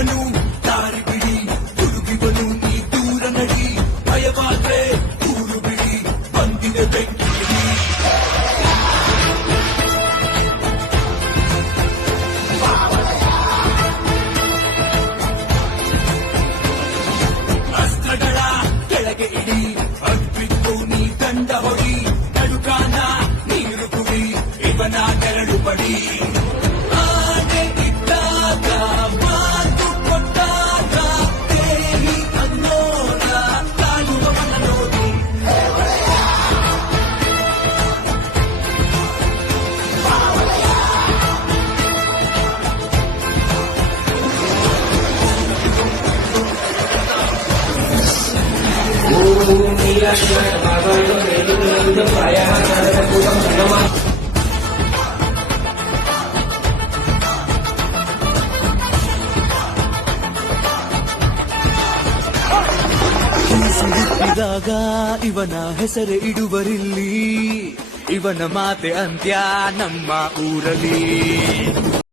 తులుకివను తారగిడి తులుకివను నీ దూరనడి భయವಾದ್ರೆ ಊರು ಬಿಡಿ ಬಂದಿನ ಬೆಂಕಿ ಅಸ್ತ್ರಗಳ ಕೆಳಗೆ ಇಡಿ ಅದ್ಬಿಟ್ಟು ನೀ ದಂಡ ಹೊಡಿ ನಡುಕಾನ ನೀರು ಕುಡಿ ಇವನ ಕೆರಳು ಪಡಿ ಇದಾಗ ಇವನ ಹೆಸರು ಇಡುವರಿಲ್ಲಿ. ಇವನ ಮಾತೆ ಅಂತ್ಯ ನಮ್ಮ ಊರಲ್ಲಿ.